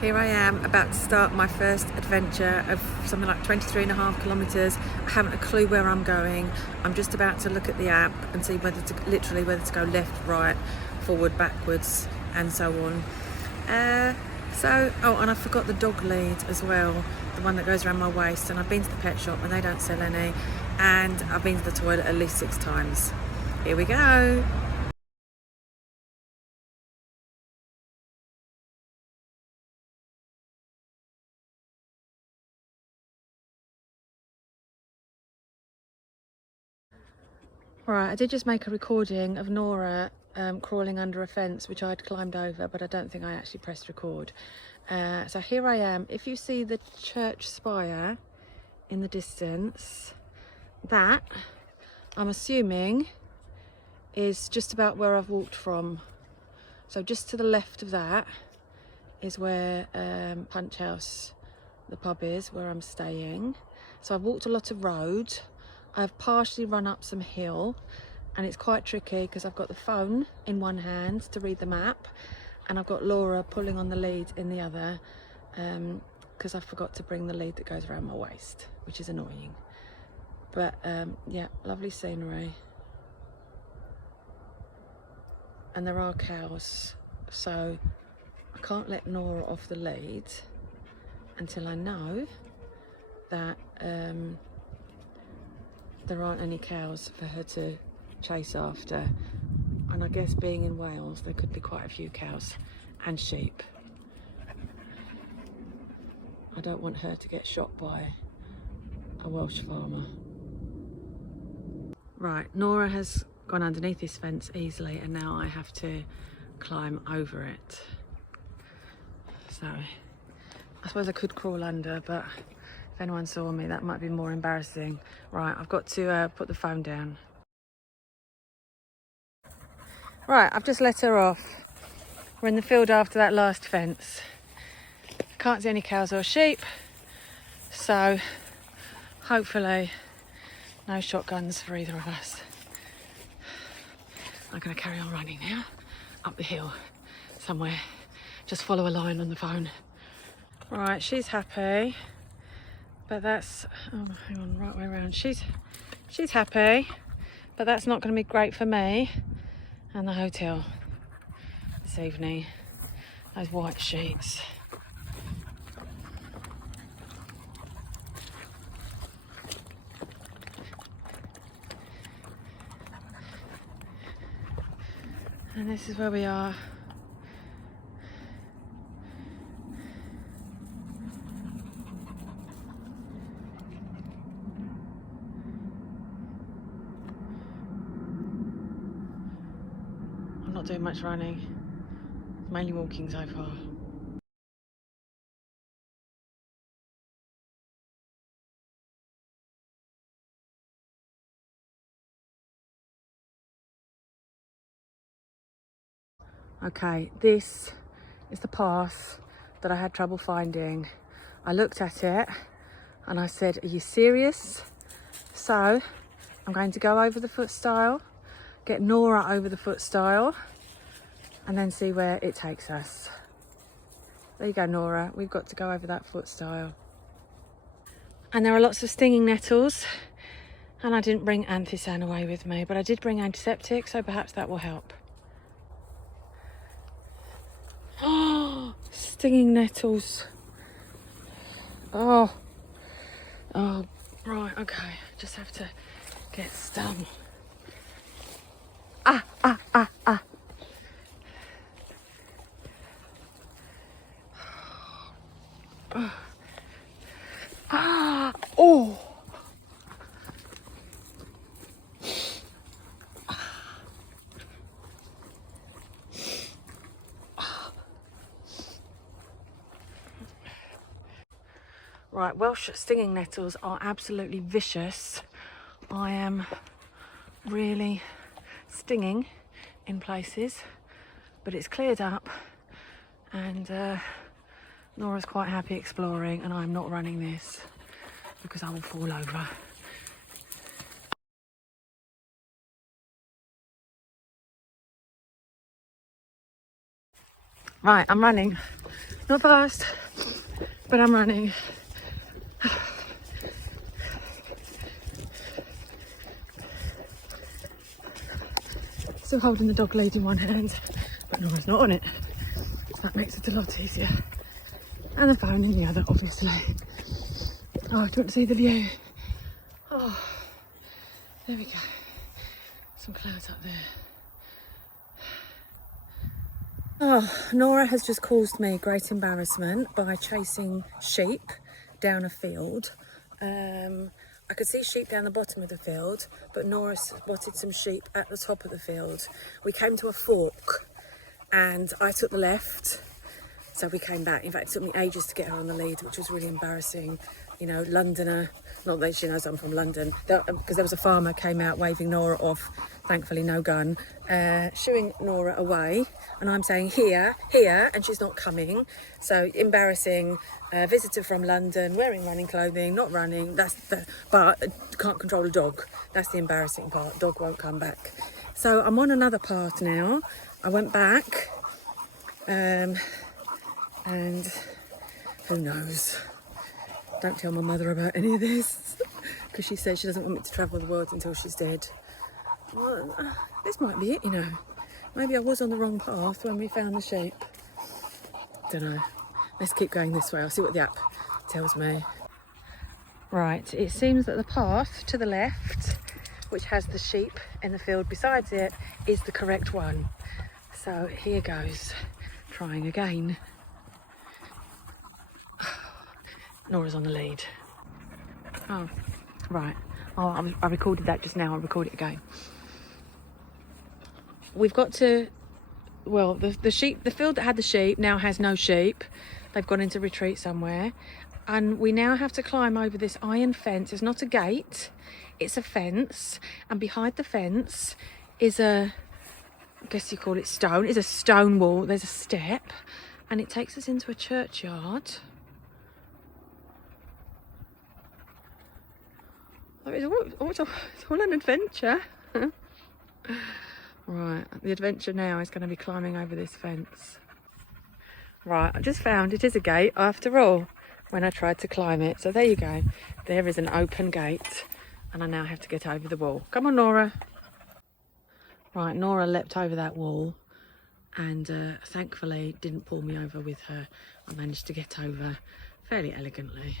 Here I am about to start my first adventure of something like 23.5 kilometres. I haven't a clue where I'm going. I'm just about to look at the app and see whether to go left, right, forward, backwards and so on. And I forgot the dog lead as well, the one that goes around my waist, and I've been to the pet shop and they don't sell any, and I've been to the toilet at least 6 times. Here we go. Right, I did just make a recording of Nora crawling under a fence which I'd climbed over, but I don't think I actually pressed record. So here I am. If you see the church spire in the distance, that I'm assuming is just about where I've walked from. So just to the left of that is where Punch House, the pub, is, where I'm staying. So I've walked a lot of road. I've partially run up some hill, and it's quite tricky because I've got the phone in one hand to read the map, and I've got Laura pulling on the lead in the other, because I forgot to bring the lead that goes around my waist, which is annoying. But yeah, lovely scenery. And there are cows, so I can't let Nora off the lead until I know that there aren't any cows for her to chase after. And I guess being in Wales, there could be quite a few cows and sheep. I don't want her to get shot by a Welsh farmer. Right, Nora has gone underneath this fence easily, and now I have to climb over it. So I suppose I could crawl under, but if anyone saw me, that might be more embarrassing. Right, I've got to put the phone down. Right, I've just let her off. We're in the field after that last fence. Can't see any cows or sheep, so hopefully no shotguns for either of us. I'm going to carry on running now, up the hill somewhere. Just follow a line on the phone. Right, she's happy, but that's, oh hang on, right way around. She's happy, but that's not going to be great for me and the hotel this evening. Those white sheets. And this is where we are. I'm not doing much running, mainly walking so far. Okay, this is the path that I had trouble finding. I looked at it and I said, are you serious? So I'm going to go over the foot stile, get Nora over the foot stile, and then see where it takes us. There you go, Nora. We've got to go over that foot stile. And there are lots of stinging nettles, and I didn't bring Anthisan away with me, but I did bring antiseptic, so perhaps that will help. Oh, stinging nettles. Oh, right, okay. Just have to get stung. Ah. Oh. Right, Welsh stinging nettles are absolutely vicious. I am really stinging in places, but it's cleared up, and Nora's quite happy exploring, and I'm not running this because I will fall over. Right, I'm running Not fast, but I'm running. Still holding the dog lead in one hand, but Nora's not on it. So that makes it a lot easier. And the phone in the other, obviously. Oh, do you want to see the view? Oh, there we go. Some clouds up there. Oh, Nora has just caused me great embarrassment by chasing sheep down a field. I could see sheep down the bottom of the field, but Nora spotted some sheep at the top of the field. We came to a fork and I took the left, so we came back. In fact, it took me ages to get her on the lead, which was really embarrassing. You know, Londoner, not that she knows I'm from London, because there was a farmer came out waving Nora off, thankfully no gun, shooing Nora away, and I'm saying here, and she's not coming. So embarrassing. Visitor from London, wearing running clothing, not running, but can't control a dog. That's the embarrassing part. Dog won't come back. So I'm on another path now. I went back, and who knows? Don't tell my mother about any of this, because she says she doesn't want me to travel the world until she's dead. Well, this might be it, you know. Maybe I was on the wrong path when we found the sheep. Don't know. Let's keep going this way. I'll see what the app tells me. Right, it seems that the path to the left, which has the sheep in the field besides it, is the correct one. So here goes. Trying again. Nora's on the lead. Oh, right. Oh, I recorded that just now. I'll record it again. We've got to, well, the sheep, the field that had the sheep now has no sheep. They've gone into retreat somewhere. And we now have to climb over this iron fence. It's not a gate, it's a fence. And behind the fence is I guess you call it stone, is a stone wall. There's a step and it takes us into a churchyard. It's all an adventure. Right, the adventure now is going to be climbing over this fence. Right, I just found it is a gate after all when I tried to climb it. So there you go. There is an open gate and I now have to get over the wall. Come on, Nora. Right, Nora leapt over that wall and thankfully didn't pull me over with her. I managed to get over fairly elegantly.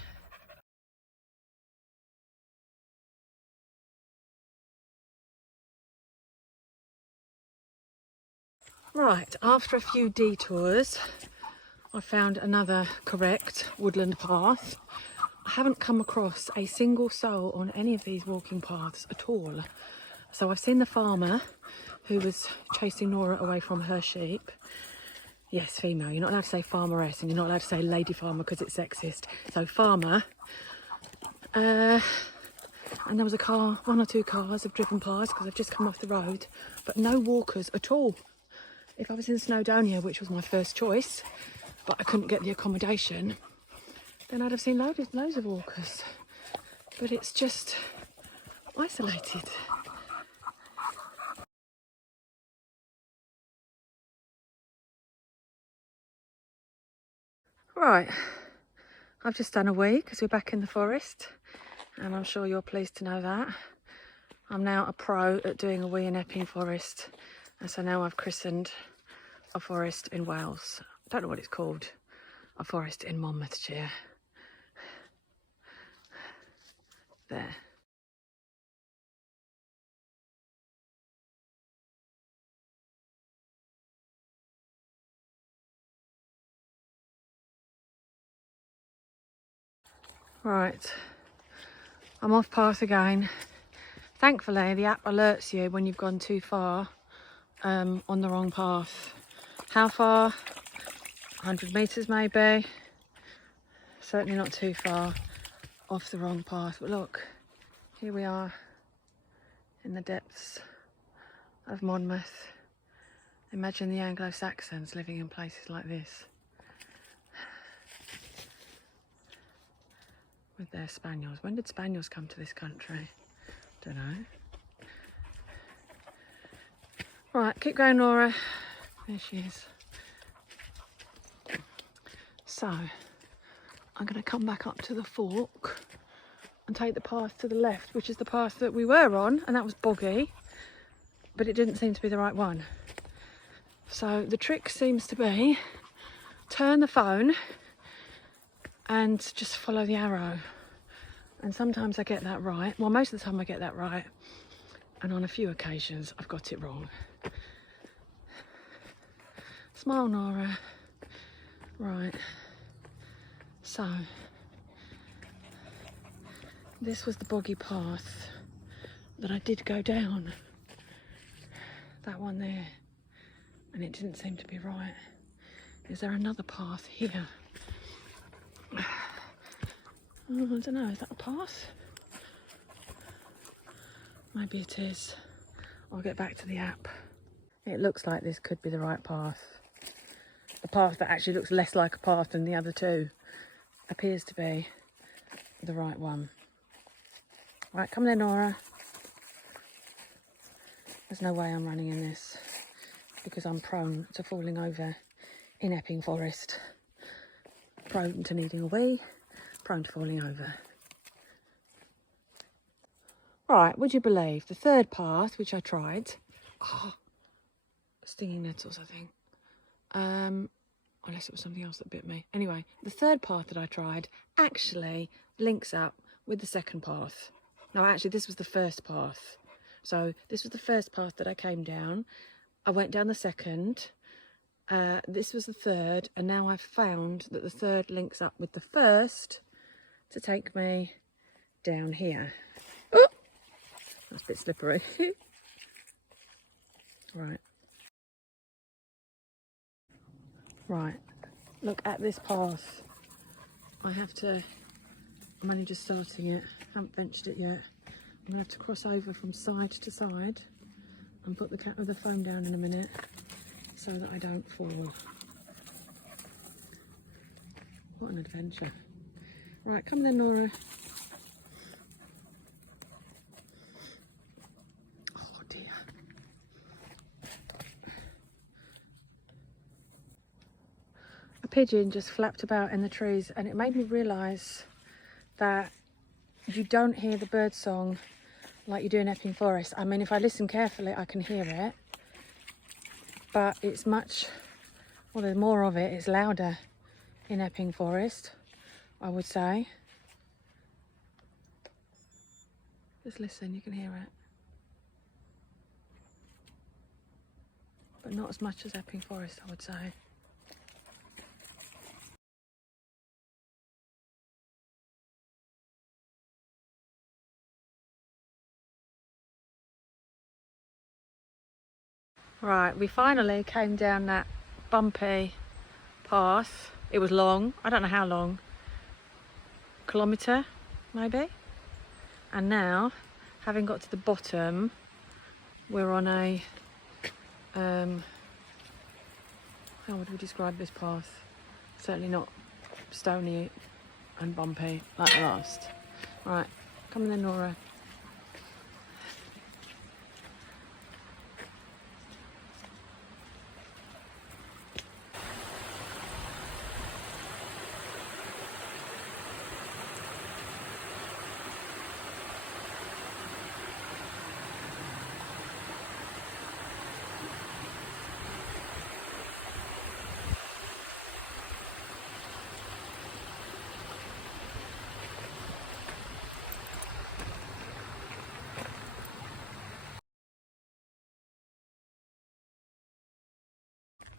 Right, after a few detours, I found another correct woodland path. I haven't come across a single soul on any of these walking paths at all. So I've seen the farmer who was chasing Nora away from her sheep. Yes, female. You're not allowed to say farmeress and you're not allowed to say lady farmer because it's sexist. So farmer. And there was a car, one or two cars have driven past because I've just come off the road, but no walkers at all. If I was in Snowdonia, which was my first choice, but I couldn't get the accommodation, then I'd have seen loads of walkers. But it's just isolated. Right, I've just done a wee because we're back in the forest, and I'm sure you're pleased to know that. I'm now a pro at doing a wee in Epping Forest, and so now I've christened a forest in Wales. I don't know what it's called. A forest in Monmouthshire. There. Right, I'm off path again. Thankfully, the app alerts you when you've gone too far on the wrong path. How far? 100 metres maybe. Certainly not too far off the wrong path. But look, here we are in the depths of Monmouth. Imagine the Anglo-Saxons living in places like this. With their spaniels. When did spaniels come to this country? Don't know. Right, keep going, Nora. There she is. So I'm going to come back up to the fork and take the path to the left, which is the path that we were on, and that was boggy, but it didn't seem to be the right one. So the trick seems to be turn the phone and just follow the arrow. And sometimes I get that right. Well, most of the time I get that right, and on a few occasions I've got it wrong. Smile, Nora. Right, so this was the boggy path that I did go down, that one there, and it didn't seem to be right. Is there another path here? Oh, I don't know, is that a path? Maybe it is. I'll get back to the app. It looks like this could be the right path. The path that actually looks less like a path than the other two appears to be the right one. Right, come there, Nora. There's no way I'm running in this because I'm prone to falling over in Epping Forest. Prone to needing a wee, prone to falling over. Right, would you believe the third path, which I tried, stinging nettles, I think. Unless it was something else that bit me. Anyway, the third path that I tried actually links up with the second path. No, actually, this was the first path. So this was the first path that I came down. I went down the second. This was the third, and now I've found that the third links up with the first to take me down here. Oh, that's a bit slippery. Right. Right, look at this path. I'm only just starting it, haven't benched it yet. I'm going to have to cross over from side to side and put the phone down in a minute so that I don't fall. What an adventure. Right, come then, Nora. Oh dear. A pigeon just flapped about in the trees, and it made me realise that you don't hear the bird song like you do in Epping Forest. I mean, if I listen carefully, I can hear it, but it's much, well, there's more of it. It's louder in Epping Forest, I would say. Just listen, you can hear it. But not as much as Epping Forest, I would say. Right, we finally came down that bumpy path. It was long, I don't know how long, kilometre maybe. And now, having got to the bottom, we're on a, how would we describe this path? Certainly not stony and bumpy like the last. Right, come on then, Nora.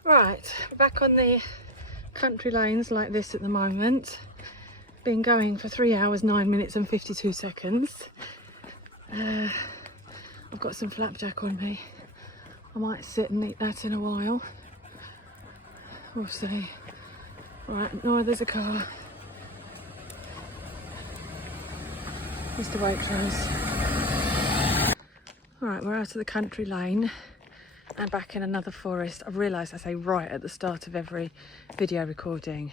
Right, we're back on the country lanes like this at the moment. Been going for 3 hours, 9 minutes and 52 seconds. I've got some flapjack on me. I might sit and eat that in a while. We'll see. Right, Nora, there's a car. Mr. Waitrose. Alright, we're out of the country lane and back in another forest. I've realised I say right at the start of every video recording,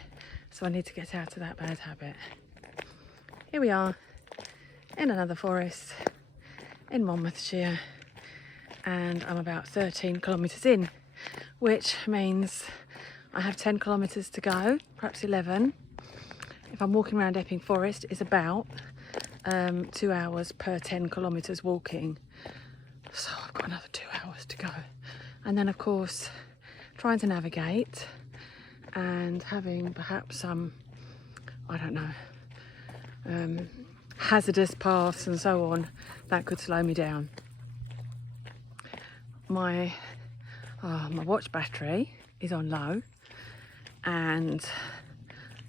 so I need to get out of that bad habit. Here we are in another forest in Monmouthshire, and I'm about 13 kilometres in, which means I have 10 kilometres to go, perhaps 11. If I'm walking around Epping Forest, it's about 2 hours per 10 kilometres walking. So I've got another 2 hours to go. And then of course, trying to navigate and having perhaps some, I don't know, hazardous paths and so on, that could slow me down. My watch battery is on low and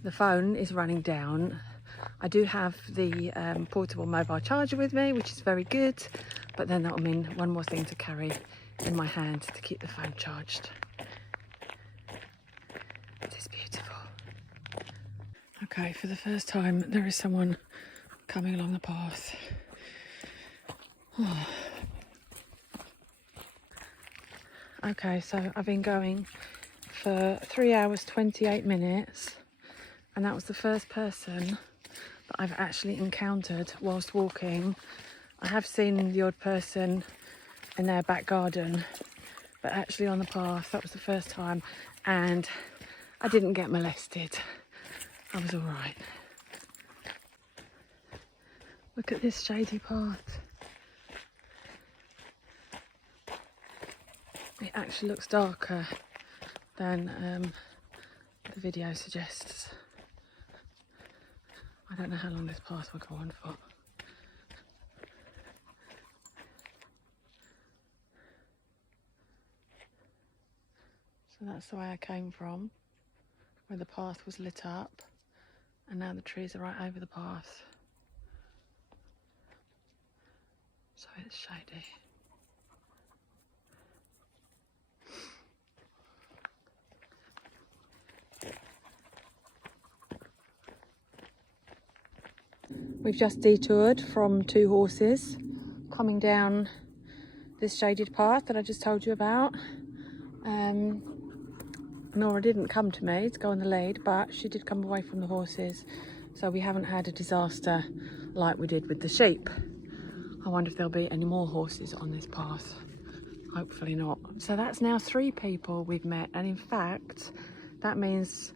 the phone is running down. I do have the portable mobile charger with me, which is very good, but then that will mean one more thing to carry in my hand to keep the phone charged. It is beautiful. Okay, for the first time there is someone coming along the path. Oh. Okay, so I've been going for 3 hours 28 minutes and that was the first person that I've actually encountered whilst walking. I have seen the odd person in their back garden, but actually on the path, that was the first time, and I didn't get molested. I was all right. Look at this shady path. It actually looks darker than the video suggests. I don't know how long this path will go on for. So that's the way I came from, where the path was lit up, and now the trees are right over the path. So it's shady. We've just detoured from 2 horses coming down this shaded path that I just told you about. Nora didn't come to me to go on the lead, but she did come away from the horses, so we haven't had a disaster like we did with the sheep. I wonder if there'll be any more horses on this path. Hopefully not. So that's now 3 people we've met, and in fact that means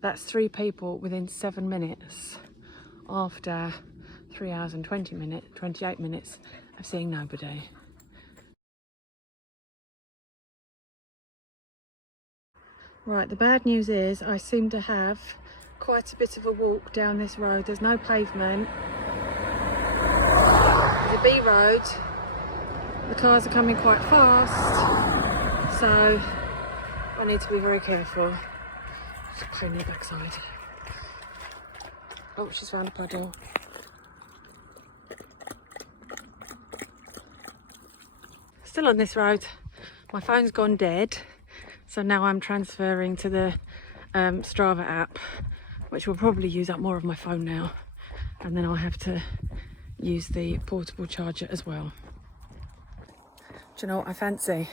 that's 3 people within 7 minutes after 3 hours and 28 minutes of seeing nobody. Right, the bad news is I seem to have quite a bit of a walk down this road. There's no pavement. It's a B road. The cars are coming quite fast, so I need to be very careful. It's a pain in the backside. Oh, she's found a puddle. Still on this road. My phone's gone dead, so now I'm transferring to the Strava app, which will probably use up more of my phone now, and then I'll have to use the portable charger as well. Do you know what I fancy?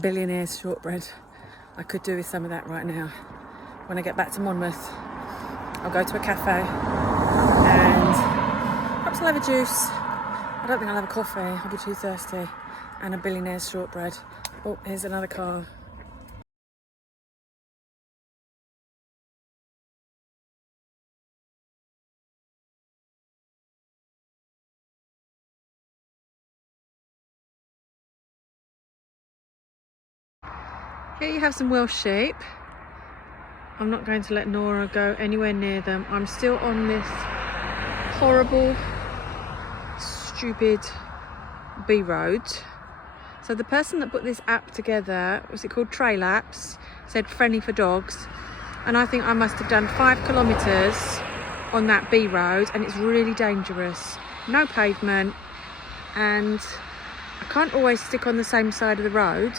Billionaire's shortbread. I could do with some of that right now. When I get back to Monmouth, I'll go to a cafe and perhaps I'll have a juice. I don't think I'll have a coffee, I'll be too thirsty. And a billionaire's shortbread. Oh, here's another car. Here you have some Welsh sheep. I'm not going to let Nora go anywhere near them. I'm still on this horrible, stupid B road. So the person that put this app together, was it called Trail Apps, said friendly for dogs. And I think I must have done 5 kilometres on that B road, and it's really dangerous. No pavement, and I can't always stick on the same side of the road,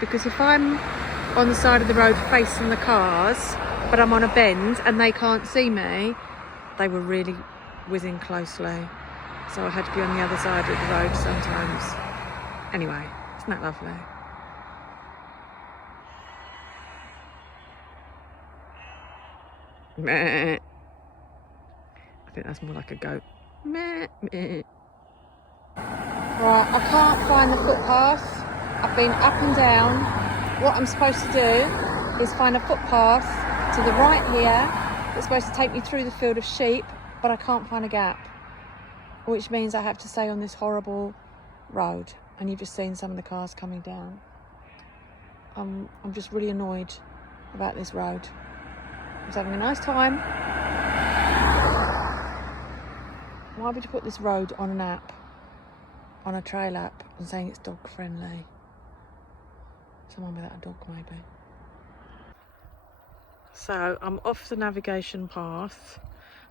because if I'm on the side of the road facing the cars, but I'm on a bend and they can't see me, they were really whizzing closely. So I had to be on the other side of the road sometimes. Anyway, isn't that lovely? Meh. I think that's more like a goat. Meh, meh. Right, I can't find the footpath. I've been up and down. What I'm supposed to do is find a footpath to the right here that's supposed to take me through the field of sheep, but I can't find a gap, which means I have to stay on this horrible road. And you've just seen some of the cars coming down. I'm just really annoyed about this road. I was having a nice time. Why would you put this road on an app, on a trail app, and saying it's dog friendly? Someone without a dog, maybe. So I'm off the navigation path,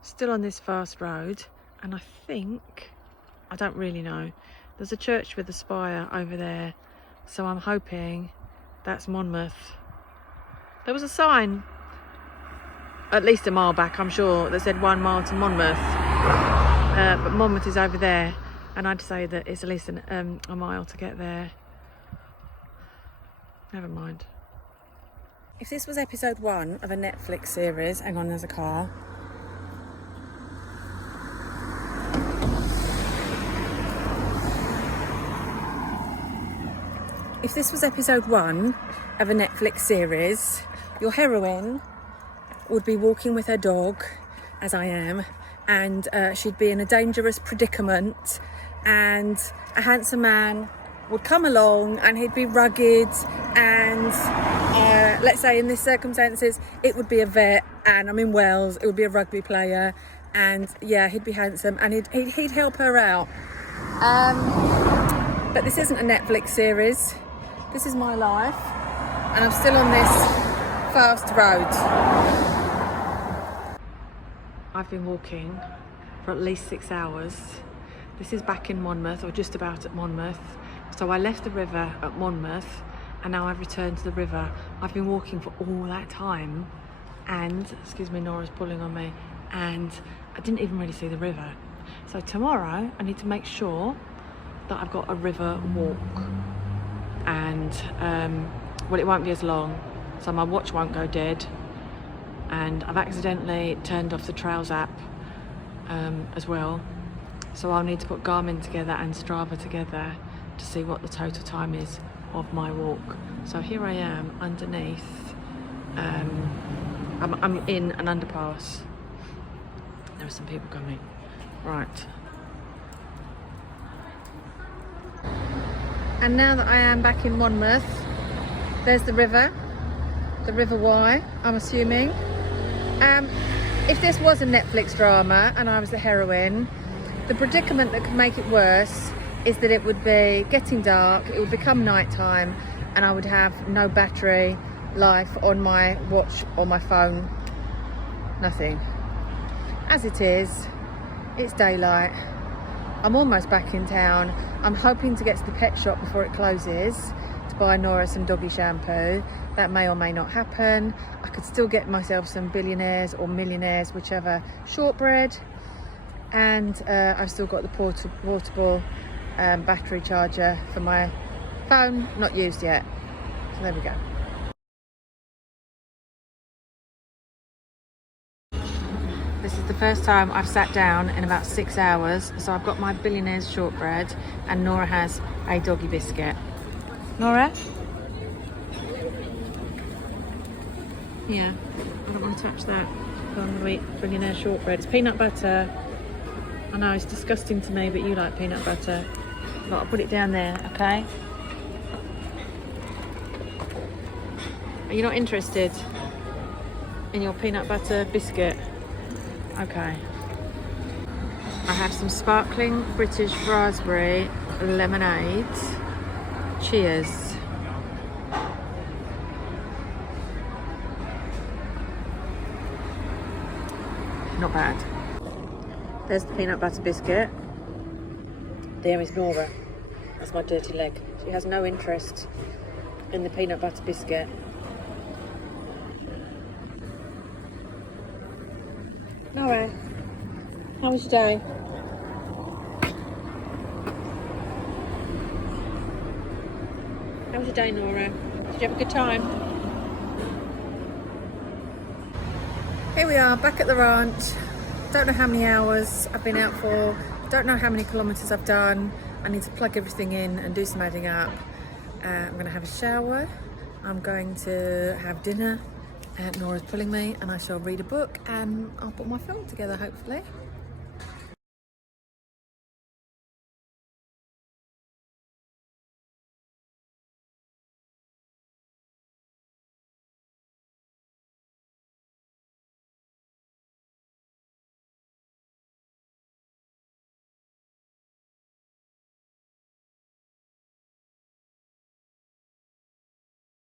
still on this fast road, and I think, I don't really know, there's a church with a spire over there, so I'm hoping that's Monmouth. There was a sign at least a mile back, I'm sure, that said 1 mile to Monmouth, but Monmouth is over there, and I'd say that it's at least a mile to get there. Never mind. If this was episode 1 of a Netflix series, hang on, there's a car. If this was episode 1 of a Netflix series, your heroine would be walking with her dog, as I am, and she'd be in a dangerous predicament, and a handsome man would come along and he'd be rugged, and let's say in this circumstances it would be a vet, and I'm in Wales, it would be a rugby player, and yeah, he'd be handsome and he'd help her out. But this isn't a Netflix series, this is my life, and I'm still on this fast road. I've been walking for at least 6 hours. This is back in Monmouth, or just about at Monmouth. So I left the river at Monmouth, and now I've returned to the river. I've been walking for all that time, and, excuse me, Nora's pulling on me, and I didn't even really see the river. So tomorrow I need to make sure that I've got a river walk, and well, it won't be as long, so my watch won't go dead, and I've accidentally turned off the Trails app as well, so I'll need to put Garmin together and Strava together to see what the total time is of my walk. So here I am underneath, I'm in an underpass. There are some people coming. Right. And now that I am back in Monmouth, there's the River Wye, I'm assuming. If this was a Netflix drama and I was the heroine, the predicament that could make it worse is that it would be getting dark, it would become nighttime, and I would have no battery life on my watch or my phone. Nothing. As it is, it's daylight. I'm almost back in town. I'm hoping to get to the pet shop before it closes to buy Nora some doggy shampoo. That may or may not happen. I could still get myself some billionaires or millionaires, whichever, shortbread. And I've still got the portable battery charger for my phone, not used yet. So there we go. This is the first time I've sat down in about 6 hours, so I've got my billionaire's shortbread and Nora has a doggy biscuit. Nora? Yeah, I don't want to touch that. I'm going to eat billionaire shortbread. It's peanut butter. I know, it's disgusting to me, but you like peanut butter. But I'll put it down there, okay? Are you not interested in your peanut butter biscuit? Okay. I have some sparkling British raspberry lemonade. Cheers. Not bad. There's the peanut butter biscuit. There is Nora. That's my dirty leg. She has no interest in the peanut butter biscuit. Nora, how was your day? How was your day, Nora? Did you have a good time? Here we are, back at the ranch. Don't know how many hours I've been out for. Don't know how many kilometres I've done. I need to plug everything in and do some adding up. I'm going to have a shower I'm going to have dinner. Nora's pulling me, and I shall read a book, and I'll put my film together, hopefully.